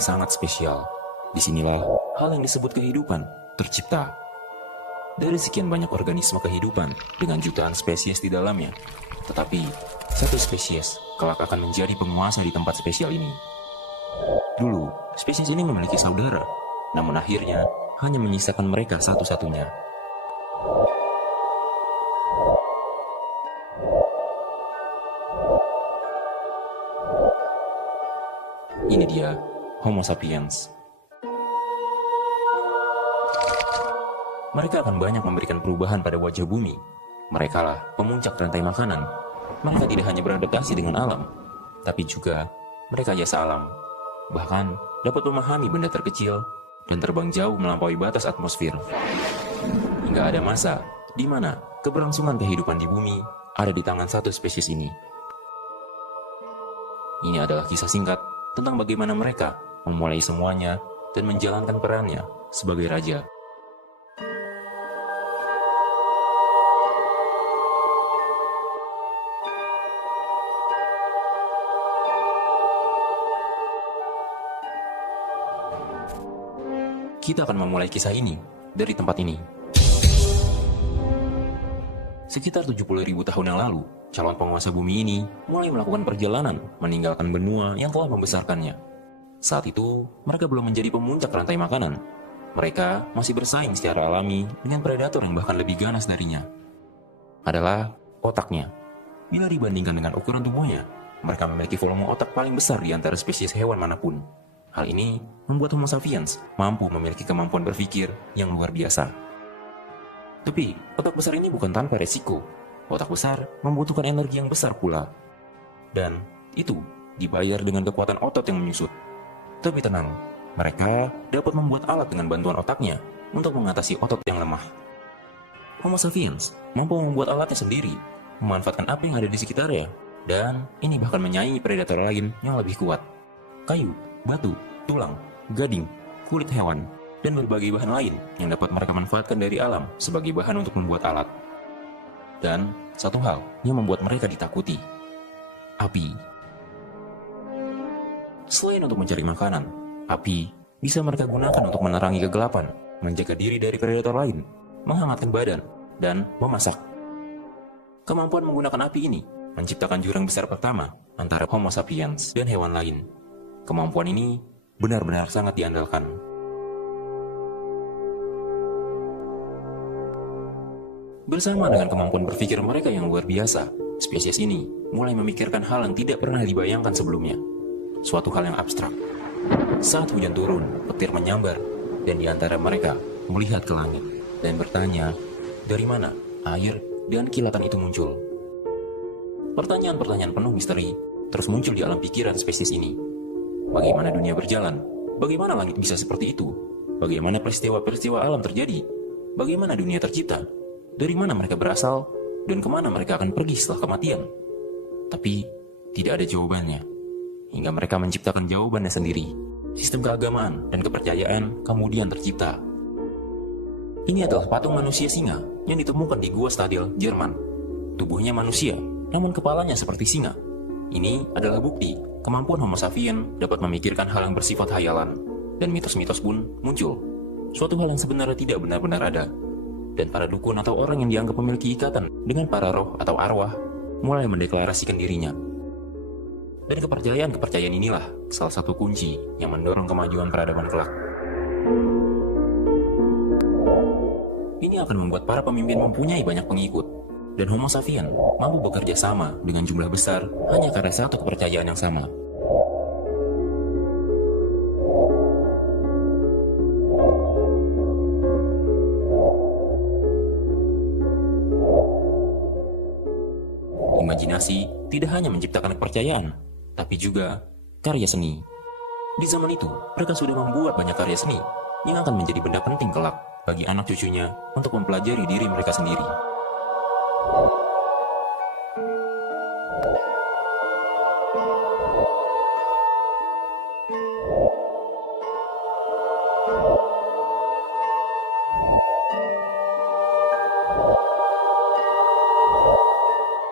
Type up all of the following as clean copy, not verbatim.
sangat spesial. Disinilah hal yang disebut kehidupan tercipta. Dari sekian banyak organisme kehidupan dengan jutaan spesies di dalamnya, tetapi satu spesies kelak akan menjadi penguasa di tempat spesial ini. Dulu, spesies ini memiliki saudara, namun akhirnya hanya menyisakan mereka satu-satunya. Ini dia, Homo sapiens. Mereka akan banyak memberikan perubahan pada wajah bumi. Merekalah pemuncak rantai makanan. Mereka tidak hanya beradaptasi dengan alam, tapi juga mereka jasa alam. Bahkan dapat memahami benda terkecil dan terbang jauh melampaui batas atmosfer. Hingga ada masa di mana keberlangsungan kehidupan di bumi ada di tangan satu spesies ini. Ini adalah kisah singkat tentang bagaimana mereka memulai semuanya dan menjalankan perannya sebagai raja. Kita akan memulai kisah ini dari tempat ini. Sekitar 70.000 tahun yang lalu, calon penguasa bumi ini mulai melakukan perjalanan meninggalkan benua yang telah membesarkannya. Saat itu, mereka belum menjadi pemuncak rantai makanan. Mereka masih bersaing secara alami dengan predator yang bahkan lebih ganas darinya. Adalah otaknya. Bila dibandingkan dengan ukuran tubuhnya, mereka memiliki volume otak paling besar di antara spesies hewan manapun. Hal ini membuat Homo sapiens mampu memiliki kemampuan berpikir yang luar biasa. Tapi, otak besar ini bukan tanpa resiko. Otak besar membutuhkan energi yang besar pula. Dan itu dibayar dengan kekuatan otot yang menyusut. Tapi tenang, mereka dapat membuat alat dengan bantuan otaknya untuk mengatasi otot yang lemah. Homo sapiens mampu membuat alatnya sendiri, memanfaatkan apa yang ada di sekitarnya, dan ini bahkan menyaingi predator lain yang lebih kuat. Kayu, batu, tulang, gading, kulit hewan, dan berbagai bahan lain yang dapat mereka manfaatkan dari alam sebagai bahan untuk membuat alat. Dan satu hal yang membuat mereka ditakuti, api. Selain untuk mencari makanan, api bisa mereka gunakan untuk menerangi kegelapan, menjaga diri dari predator lain, menghangatkan badan, dan memasak. Kemampuan menggunakan api ini menciptakan jurang besar pertama antara Homo sapiens dan hewan lain. Kemampuan ini benar-benar sangat diandalkan. Bersama dengan kemampuan berpikir mereka yang luar biasa, spesies ini mulai memikirkan hal yang tidak pernah dibayangkan sebelumnya. Suatu hal yang abstrak. Saat hujan turun, petir menyambar, dan di antara mereka melihat ke langit dan bertanya, dari mana air dan kilatan itu muncul? Pertanyaan-pertanyaan penuh misteri terus muncul di alam pikiran spesies ini. Bagaimana dunia berjalan? Bagaimana langit bisa seperti itu? Bagaimana peristiwa-peristiwa alam terjadi? Bagaimana dunia tercipta? Dari mana mereka berasal? Dan kemana mereka akan pergi setelah kematian? Tapi tidak ada jawabannya. Hingga mereka menciptakan jawabannya sendiri. Sistem keagamaan dan kepercayaan kemudian tercipta. Ini adalah patung manusia singa yang ditemukan di Gua Stadil, Jerman. Tubuhnya manusia, namun kepalanya seperti singa. Ini adalah bukti kemampuan Homo sapiens dapat memikirkan hal yang bersifat hayalan, dan mitos-mitos pun muncul. Suatu hal yang sebenarnya tidak benar-benar ada. Dan para dukun atau orang yang dianggap memiliki ikatan dengan para roh atau arwah mulai mendeklarasikan dirinya. Dan kepercayaan-kepercayaan inilah salah satu kunci yang mendorong kemajuan peradaban kelak. Ini akan membuat para pemimpin mempunyai banyak pengikut, dan Homo sapiens mampu bekerja sama dengan jumlah besar hanya karena satu kepercayaan yang sama. Imajinasi tidak hanya menciptakan kepercayaan, tapi juga karya seni. Di zaman itu, mereka sudah membuat banyak karya seni yang akan menjadi benda penting kelak bagi anak cucunya untuk mempelajari diri mereka sendiri.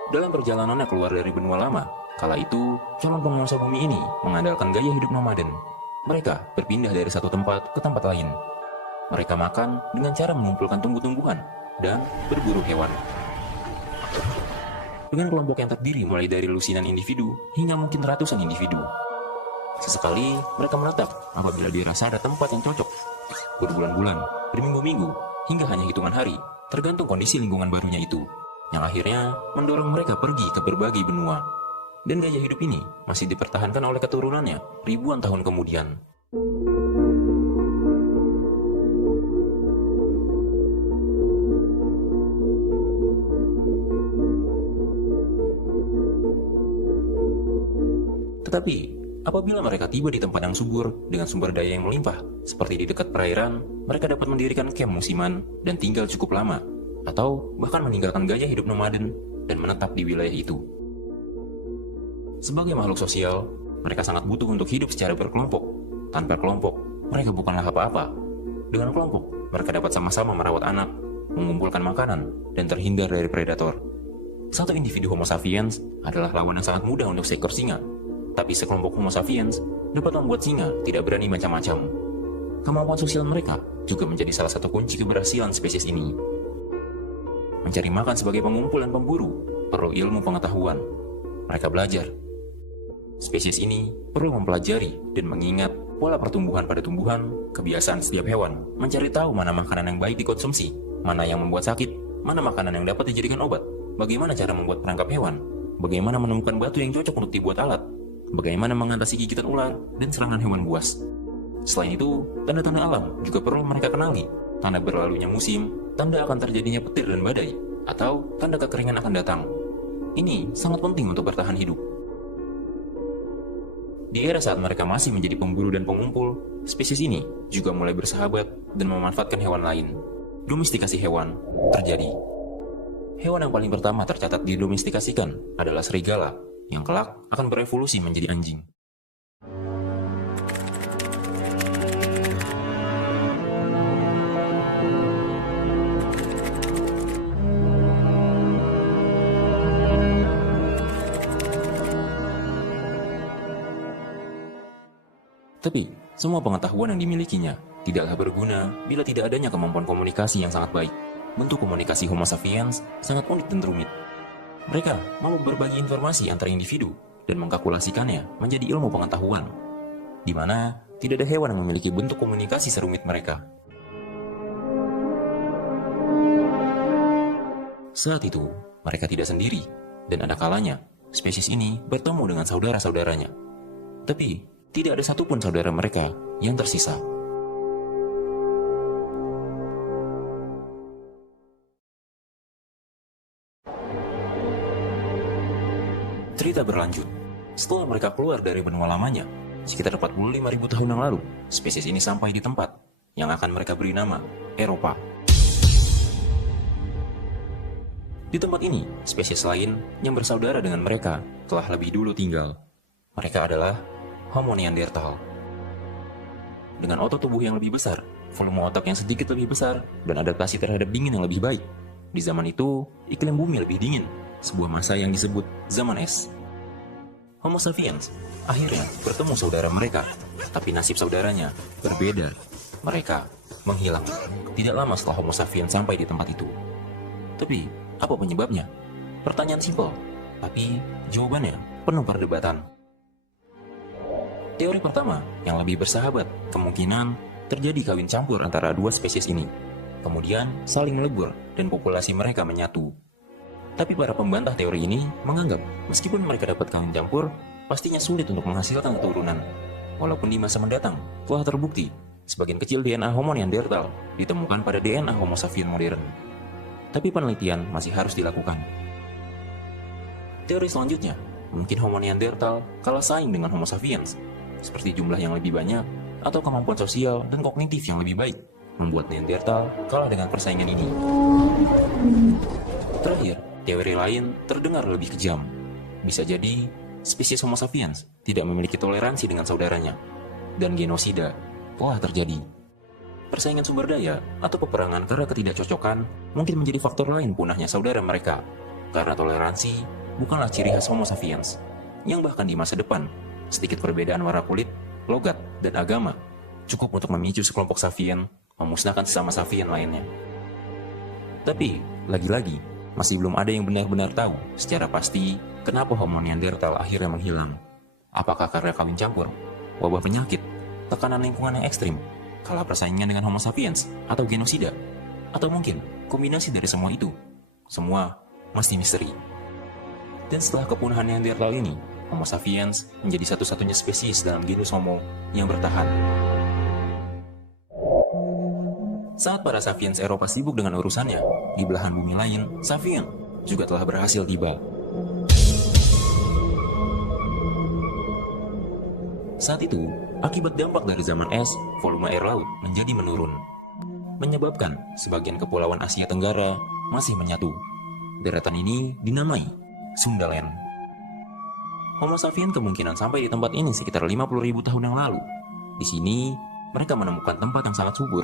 Dalam perjalanannya keluar dari benua lama, kala itu calon penguasa bumi ini mengandalkan gaya hidup nomaden. Mereka berpindah dari satu tempat ke tempat lain. Mereka makan dengan cara mengumpulkan tumbuh-tumbuhan dan berburu hewan. Dengan kelompok yang terdiri mulai dari lusinan individu hingga mungkin ratusan individu. Sesekali mereka menetap apabila dirasa ada tempat yang cocok. Berbulan-bulan, berminggu-minggu, hingga hanya hitungan hari, tergantung kondisi lingkungan barunya itu, yang akhirnya mendorong mereka pergi ke berbagai benua. Dan gaya hidup ini masih dipertahankan oleh keturunannya ribuan tahun kemudian. Tetapi, apabila mereka tiba di tempat yang subur dengan sumber daya yang melimpah, seperti di dekat perairan, mereka dapat mendirikan kamp musiman dan tinggal cukup lama, atau bahkan meninggalkan gaya hidup nomaden dan menetap di wilayah itu. Sebagai makhluk sosial, mereka sangat butuh untuk hidup secara berkelompok. Tanpa kelompok, mereka bukanlah apa-apa. Dengan kelompok, mereka dapat sama-sama merawat anak, mengumpulkan makanan, dan terhindar dari predator. Satu individu Homo sapiens adalah lawan yang sangat mudah untuk seekor singa. Tapi sekelompok Homo sapiens dapat membuat singa tidak berani macam-macam. Kemampuan sosial mereka juga menjadi salah satu kunci keberhasilan spesies ini. Mencari makan sebagai pengumpul dan pemburu perlu ilmu pengetahuan. Mereka belajar. Spesies ini perlu mempelajari dan mengingat pola pertumbuhan pada tumbuhan, kebiasaan setiap hewan, mencari tahu mana makanan yang baik dikonsumsi, mana yang membuat sakit, mana makanan yang dapat dijadikan obat, bagaimana cara membuat perangkap hewan, bagaimana menemukan batu yang cocok untuk dibuat alat, bagaimana mengatasi gigitan ular dan serangan hewan buas. Selain itu, tanda-tanda alam juga perlu mereka kenali. Tanda berlalunya musim, tanda akan terjadinya petir dan badai, atau tanda kekeringan akan datang. Ini sangat penting untuk bertahan hidup. Di era saat mereka masih menjadi pemburu dan pengumpul, spesies ini juga mulai bersahabat dan memanfaatkan hewan lain. Domestikasi hewan terjadi. Hewan yang paling pertama tercatat didomestikasikan adalah serigala, yang kelak akan berevolusi menjadi anjing. Tapi, semua pengetahuan yang dimilikinya tidaklah berguna bila tidak adanya kemampuan komunikasi yang sangat baik. Bentuk komunikasi Homo sapiens sangat unik dan rumit. Mereka mau berbagi informasi antar individu dan mengkalkulasikannya menjadi ilmu pengetahuan, di mana tidak ada hewan yang memiliki bentuk komunikasi serumit mereka. Saat itu, mereka tidak sendiri, dan ada kalanya spesies ini bertemu dengan saudara-saudaranya. Tapi, tidak ada satupun saudara mereka yang tersisa. Cerita berlanjut. Setelah mereka keluar dari benua lamanya, sekitar 45.000 tahun yang lalu, spesies ini sampai di tempat yang akan mereka beri nama Eropa. Di tempat ini, spesies lain yang bersaudara dengan mereka telah lebih dulu tinggal. Mereka adalah Homo neanderthal. Dengan otot tubuh yang lebih besar, volume otak yang sedikit lebih besar, dan adaptasi terhadap dingin yang lebih baik. Di zaman itu, iklim bumi lebih dingin, sebuah masa yang disebut zaman es. Homo sapiens akhirnya bertemu saudara mereka, tapi nasib saudaranya berbeda. Mereka menghilang tidak lama setelah Homo sapiens sampai di tempat itu. Tapi, apa penyebabnya? Pertanyaan simpel, tapi jawabannya penuh perdebatan. Teori pertama, yang lebih bersahabat, kemungkinan terjadi kawin campur antara dua spesies ini. Kemudian saling melebur dan populasi mereka menyatu. Tapi para pembantah teori ini menganggap meskipun mereka dapat kawin campur, pastinya sulit untuk menghasilkan keturunan. Walaupun di masa mendatang telah terbukti sebagian kecil DNA Homo neanderthal ditemukan pada DNA Homo sapiens modern. Tapi penelitian masih harus dilakukan. Teori selanjutnya, mungkin Homo neanderthal kalah saing dengan Homo sapiens, seperti jumlah yang lebih banyak atau kemampuan sosial dan kognitif yang lebih baik, membuat Neanderthal kalah dengan persaingan ini. Terakhir, teori lain terdengar lebih kejam. Bisa jadi, spesies Homo sapiens tidak memiliki toleransi dengan saudaranya, dan genosida telah terjadi. Persaingan sumber daya atau peperangan karena ketidakcocokan mungkin menjadi faktor lain punahnya saudara mereka, karena toleransi bukanlah ciri khas Homo sapiens, yang bahkan di masa depan sedikit perbedaan warna kulit logat, dan agama, cukup untuk memicu sekelompok Sapien memusnahkan sesama Sapien lainnya. Tapi, lagi-lagi, masih belum ada yang benar-benar tahu secara pasti kenapa Homo Neanderthal akhirnya menghilang. Apakah karena kawin campur, wabah penyakit, tekanan lingkungan yang ekstrim, kalah persaingan dengan Homo sapiens, atau genosida? Atau mungkin kombinasi dari semua itu? Semua masih misteri. Dan setelah kepunahan Neanderthal ini, Homo sapiens menjadi satu-satunya spesies dalam genus Homo yang bertahan. Saat para sapiens Eropa sibuk dengan urusannya, di belahan bumi lain, Sapien juga telah berhasil tiba. Saat itu, akibat dampak dari zaman es, volume air laut menjadi menurun, menyebabkan sebagian kepulauan Asia Tenggara masih menyatu. Deretan ini dinamai Sundaland. Homo sapien kemungkinan sampai di tempat ini sekitar 50.000 tahun yang lalu. Di sini, mereka menemukan tempat yang sangat subur.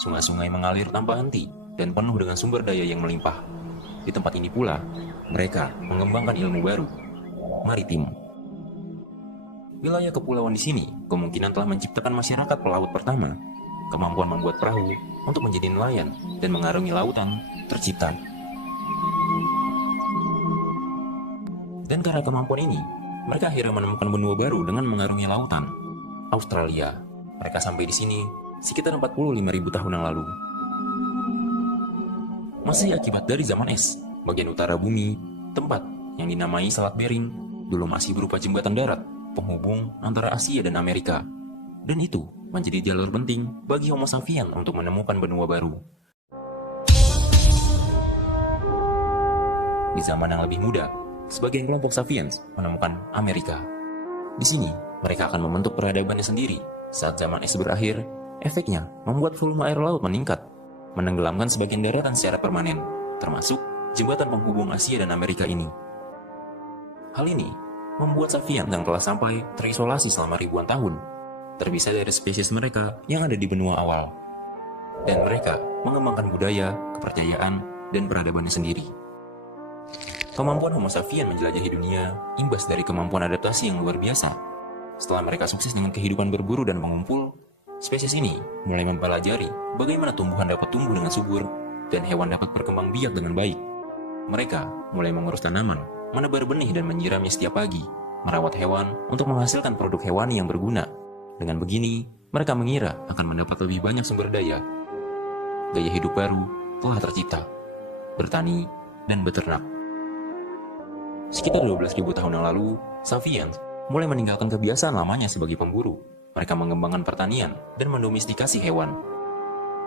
Sungai-sungai mengalir tanpa henti dan penuh dengan sumber daya yang melimpah. Di tempat ini pula, mereka mengembangkan ilmu baru, maritim. Wilayah kepulauan di sini kemungkinan telah menciptakan masyarakat pelaut pertama. Kemampuan membuat perahu untuk menjadi nelayan dan mengarungi lautan tercipta. Dan karena kemampuan ini, mereka akhirnya menemukan benua baru dengan mengarungi lautan, Australia. Mereka sampai di sini sekitar 45.000 tahun yang lalu. Masih akibat dari zaman es, bagian utara bumi, tempat yang dinamai Selat Bering, dulu masih berupa jembatan darat penghubung antara Asia dan Amerika. Dan itu menjadi jalur penting bagi Homo sapien untuk menemukan benua baru. Di zaman yang lebih muda, sebagian kelompok sapiens menemukan Amerika. Di sini, mereka akan membentuk peradabannya sendiri. Saat zaman es berakhir, efeknya membuat volume air laut meningkat, menenggelamkan sebagian daratan secara permanen, termasuk jembatan penghubung Asia dan Amerika ini. Hal ini membuat sapien yang telah sampai terisolasi selama ribuan tahun, terpisah dari spesies mereka yang ada di benua awal. Dan mereka mengembangkan budaya, kepercayaan, dan peradabannya sendiri. Kemampuan Homo sapien menjelajahi dunia imbas dari kemampuan adaptasi yang luar biasa. Setelah mereka sukses dengan kehidupan berburu dan mengumpul, spesies ini mulai mempelajari bagaimana tumbuhan dapat tumbuh dengan subur dan hewan dapat berkembang biak dengan baik. Mereka mulai mengurus tanaman, menebar benih dan menyiramnya setiap pagi, merawat hewan untuk menghasilkan produk hewani yang berguna. Dengan begini, mereka mengira akan mendapat lebih banyak sumber daya. Gaya hidup baru telah tercipta, bertani dan beternak. Sekitar 12.000 tahun yang lalu, sapiens mulai meninggalkan kebiasaan lamanya sebagai pemburu. Mereka mengembangkan pertanian dan mendomestikasi hewan.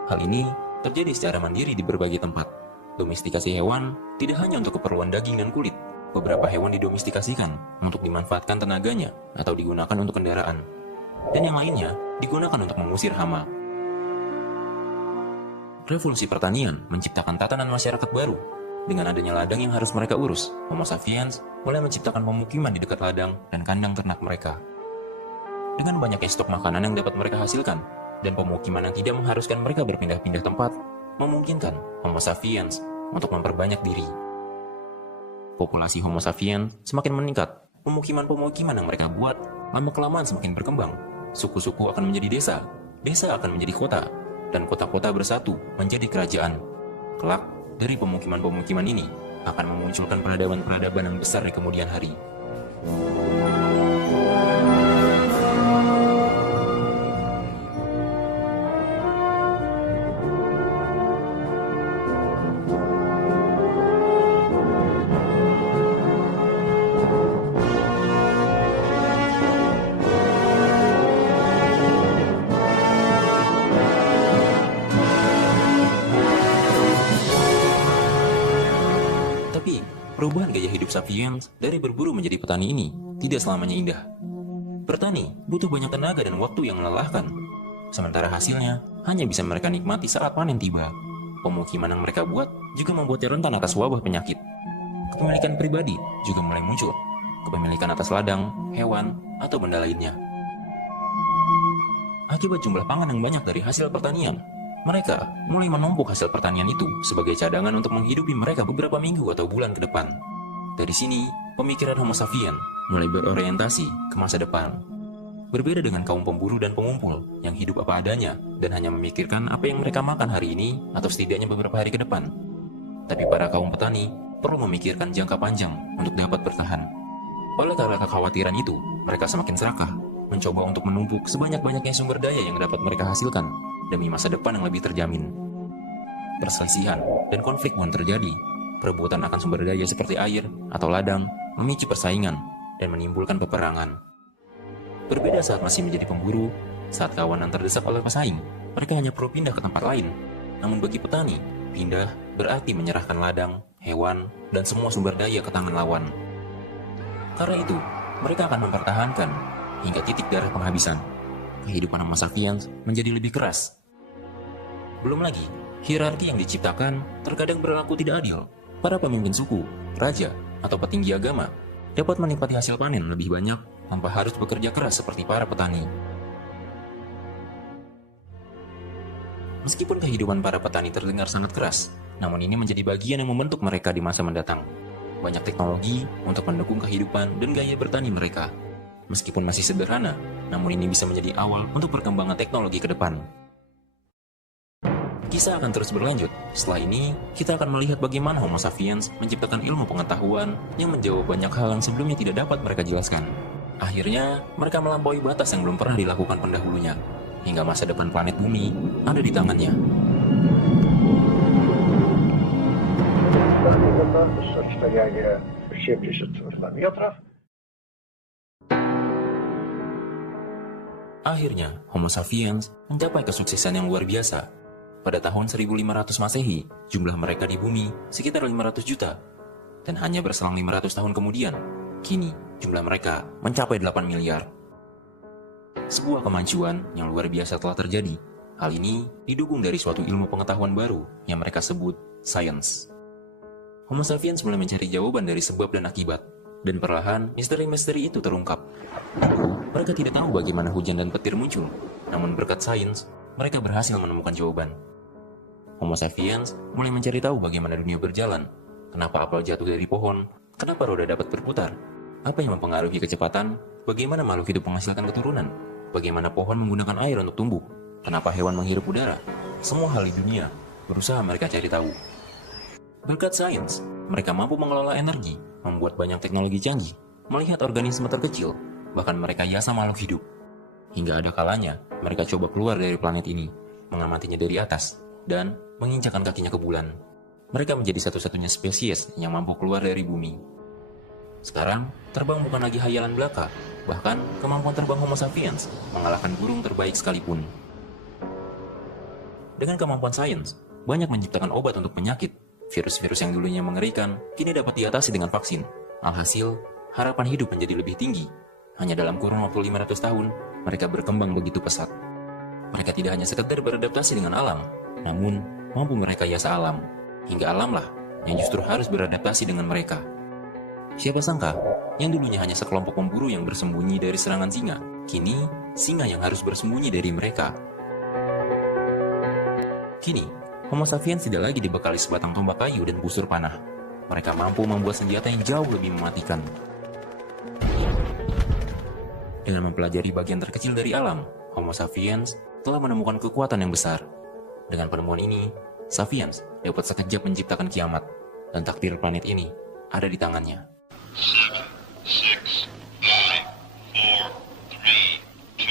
Hal ini terjadi secara mandiri di berbagai tempat. Domestikasi hewan tidak hanya untuk keperluan daging dan kulit. Beberapa hewan didomestikasikan untuk dimanfaatkan tenaganya atau digunakan untuk kendaraan. Dan yang lainnya digunakan untuk mengusir hama. Revolusi pertanian menciptakan tatanan masyarakat baru. Dengan adanya ladang yang harus mereka urus, Homo sapiens mulai menciptakan pemukiman di dekat ladang dan kandang ternak mereka. Dengan banyaknya stok makanan yang dapat mereka hasilkan, dan pemukiman yang tidak mengharuskan mereka berpindah-pindah tempat, memungkinkan Homo sapiens untuk memperbanyak diri. Populasi Homo sapiens semakin meningkat. Pemukiman-pemukiman yang mereka buat lama-kelamaan semakin berkembang. Suku-suku akan menjadi desa, desa akan menjadi kota, dan kota-kota bersatu menjadi kerajaan. Kelak, dari pemukiman-pemukiman ini akan memunculkan peradaban-peradaban yang besar di kemudian hari. Perubahan gaya hidup sapiens dari berburu menjadi petani ini tidak selamanya indah. Bertani butuh banyak tenaga dan waktu yang melelahkan. Sementara hasilnya hanya bisa mereka nikmati saat panen tiba. Pemukiman yang mereka buat juga membuatnya rentan atas wabah penyakit. Kepemilikan pribadi juga mulai muncul. Kepemilikan atas ladang, hewan, atau benda lainnya. Akibat jumlah pangan yang banyak dari hasil pertanian, mereka mulai menumpuk hasil pertanian itu sebagai cadangan untuk menghidupi mereka beberapa minggu atau bulan ke depan. Dari sini, pemikiran Homo sapien mulai berorientasi ke masa depan. Berbeda dengan kaum pemburu dan pengumpul yang hidup apa adanya dan hanya memikirkan apa yang mereka makan hari ini atau setidaknya beberapa hari ke depan. Tapi para kaum petani perlu memikirkan jangka panjang untuk dapat bertahan. Oleh karena kekhawatiran itu, mereka semakin serakah, mencoba untuk menumpuk sebanyak-banyaknya sumber daya yang dapat mereka hasilkan demi masa depan yang lebih terjamin. Perselisihan dan konflik pun terjadi. Perebutan akan sumber daya seperti air atau ladang memicu persaingan dan menimbulkan peperangan. Berbeda saat masih menjadi pemburu, saat kawanan terdesak oleh pesaing, mereka hanya perlu pindah ke tempat lain. Namun bagi petani, pindah berarti menyerahkan ladang, hewan, dan semua sumber daya ke tangan lawan. Karena itu, mereka akan mempertahankan hingga titik darah penghabisan. Kehidupan Homo sapiens menjadi lebih keras. Belum lagi, hierarki yang diciptakan terkadang berlaku tidak adil. Para pemimpin suku, raja, atau petinggi agama dapat menikmati hasil panen lebih banyak tanpa harus bekerja keras seperti para petani. Meskipun kehidupan para petani terdengar sangat keras, namun ini menjadi bagian yang membentuk mereka di masa mendatang. Banyak teknologi untuk mendukung kehidupan dan gaya bertani mereka. Meskipun masih sederhana, namun ini bisa menjadi awal untuk perkembangan teknologi ke depan. Kisah akan terus berlanjut. Setelah ini, kita akan melihat bagaimana Homo sapiens menciptakan ilmu pengetahuan yang menjawab banyak hal yang sebelumnya tidak dapat mereka jelaskan. Akhirnya, mereka melampaui batas yang belum pernah dilakukan pendahulunya, hingga masa depan planet bumi ada di tangannya. Akhirnya, Homo sapiens mencapai kesuksesan yang luar biasa. Pada tahun 1500 Masehi, jumlah mereka di bumi sekitar 500 juta. Dan hanya berselang 500 tahun kemudian, kini jumlah mereka mencapai 8 miliar. Sebuah kemajuan yang luar biasa telah terjadi. Hal ini didukung dari suatu ilmu pengetahuan baru yang mereka sebut sains. Homo sapiens mulai mencari jawaban dari sebab dan akibat. Dan perlahan, misteri-misteri itu terungkap. Mereka tidak tahu bagaimana hujan dan petir muncul. Namun berkat sains, mereka berhasil menemukan jawaban. Homo sapiens mulai mencari tahu bagaimana dunia berjalan. Kenapa apel jatuh dari pohon? Kenapa roda dapat berputar? Apa yang mempengaruhi kecepatan? Bagaimana makhluk hidup menghasilkan keturunan? Bagaimana pohon menggunakan air untuk tumbuh? Kenapa hewan menghirup udara? Semua hal di dunia berusaha mereka cari tahu. Berkat sains, mereka mampu mengelola energi, membuat banyak teknologi canggih, melihat organisme terkecil, bahkan merekayasa makhluk hidup. Hingga ada kalanya, mereka coba keluar dari planet ini, mengamatinya dari atas, dan menginjakkan kakinya ke bulan. Mereka menjadi satu-satunya spesies yang mampu keluar dari bumi. Sekarang, terbang bukan lagi hayalan belaka, bahkan kemampuan terbang Homo sapiens mengalahkan burung terbaik sekalipun. Dengan kemampuan sains, banyak menciptakan obat untuk penyakit. Virus-virus yang dulunya mengerikan, kini dapat diatasi dengan vaksin. Alhasil, harapan hidup menjadi lebih tinggi. Hanya dalam kurun waktu 500 tahun, mereka berkembang begitu pesat. Mereka tidak hanya sekedar beradaptasi dengan alam, namun mampu merekayasa alam. Hingga alamlah yang justru harus beradaptasi dengan mereka. Siapa sangka, yang dulunya hanya sekelompok pemburu yang bersembunyi dari serangan singa, kini singa yang harus bersembunyi dari mereka. Kini, Homo sapiens tidak lagi dibekali sebatang tombak kayu dan busur panah. Mereka mampu membuat senjata yang jauh lebih mematikan. Dengan mempelajari bagian terkecil dari alam, Homo sapiens telah menemukan kekuatan yang besar. Dengan penemuan ini, sapiens dapat sekejap menciptakan kiamat, dan takdir planet ini ada di tangannya. 7, 6, 5, 4, 3, 2,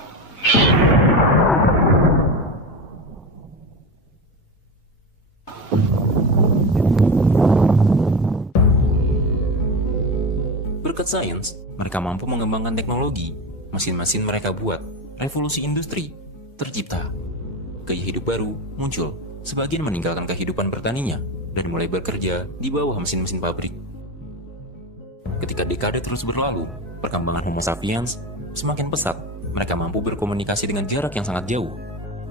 1, no. Berkat sains, mereka mampu mengembangkan teknologi. Mesin-mesin mereka buat, revolusi industri tercipta. Gaya hidup baru muncul, sebagian meninggalkan kehidupan bertaninya dan mulai bekerja di bawah mesin-mesin pabrik. Ketika dekade terus berlalu, perkembangan Homo sapiens semakin pesat. Mereka mampu berkomunikasi dengan jarak yang sangat jauh.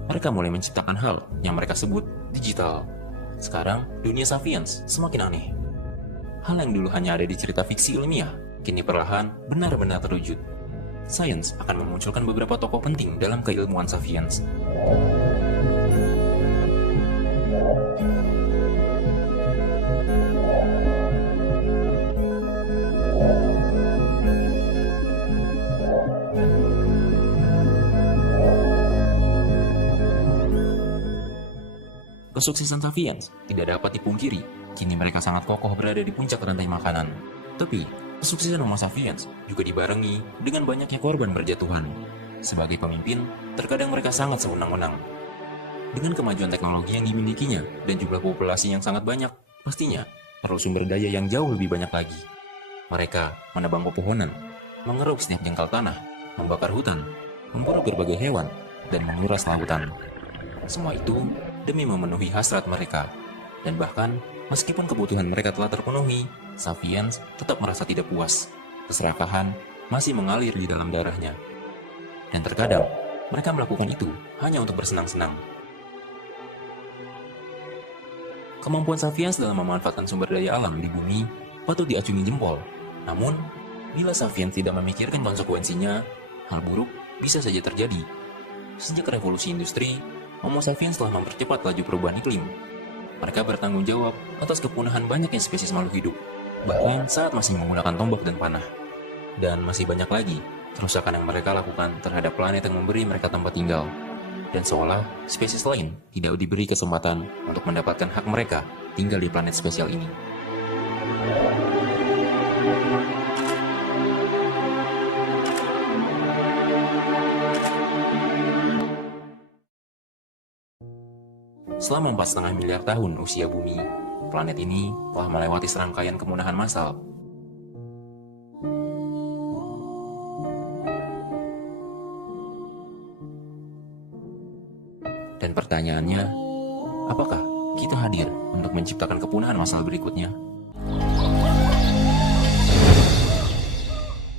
Mereka mulai menciptakan hal yang mereka sebut digital. Sekarang, dunia sapiens semakin aneh. Hal yang dulu hanya ada di cerita fiksi ilmiah, kini perlahan benar-benar terwujud. Sains akan memunculkan beberapa tokoh penting dalam keilmuan sapiens. Kesuksesan Sapiens tidak dapat dipungkiri. Kini mereka sangat kokoh berada di puncak rantai makanan. Tapi, kesuksesan Homo sapiens juga dibarengi dengan banyaknya korban berjatuhan. Sebagai pemimpin, terkadang mereka sangat sewenang-wenang. Dengan kemajuan teknologi yang dimilikinya dan jumlah populasi yang sangat banyak, pastinya perlu sumber daya yang jauh lebih banyak lagi. Mereka menebang pepohonan, mengeruk setiap jengkal tanah, membakar hutan, memburu berbagai hewan, dan menguras lautan. Semua itu demi memenuhi hasrat mereka. Dan bahkan, meskipun kebutuhan mereka telah terpenuhi, Sapiens tetap merasa tidak puas. Keserakahan masih mengalir di dalam darahnya. Dan terkadang, mereka melakukan itu hanya untuk bersenang-senang. Kemampuan Sapiens dalam memanfaatkan sumber daya alam di bumi patut diacungi jempol. Namun, bila Sapiens tidak memikirkan konsekuensinya, hal buruk bisa saja terjadi. Sejak revolusi industri, Homo sapiens telah mempercepat laju perubahan iklim. Mereka bertanggung jawab atas kepunahan banyaknya spesies makhluk hidup, bahkan saat masih menggunakan tombak dan panah. Dan masih banyak lagi kerusakan yang mereka lakukan terhadap planet yang memberi mereka tempat tinggal. Dan seolah spesies lain tidak diberi kesempatan untuk mendapatkan hak mereka tinggal di planet spesial ini. Selama 4,5 miliar tahun usia bumi, planet ini telah melewati serangkaian kepunahan massal. Dan pertanyaannya, apakah kita hadir untuk menciptakan kepunahan massal berikutnya?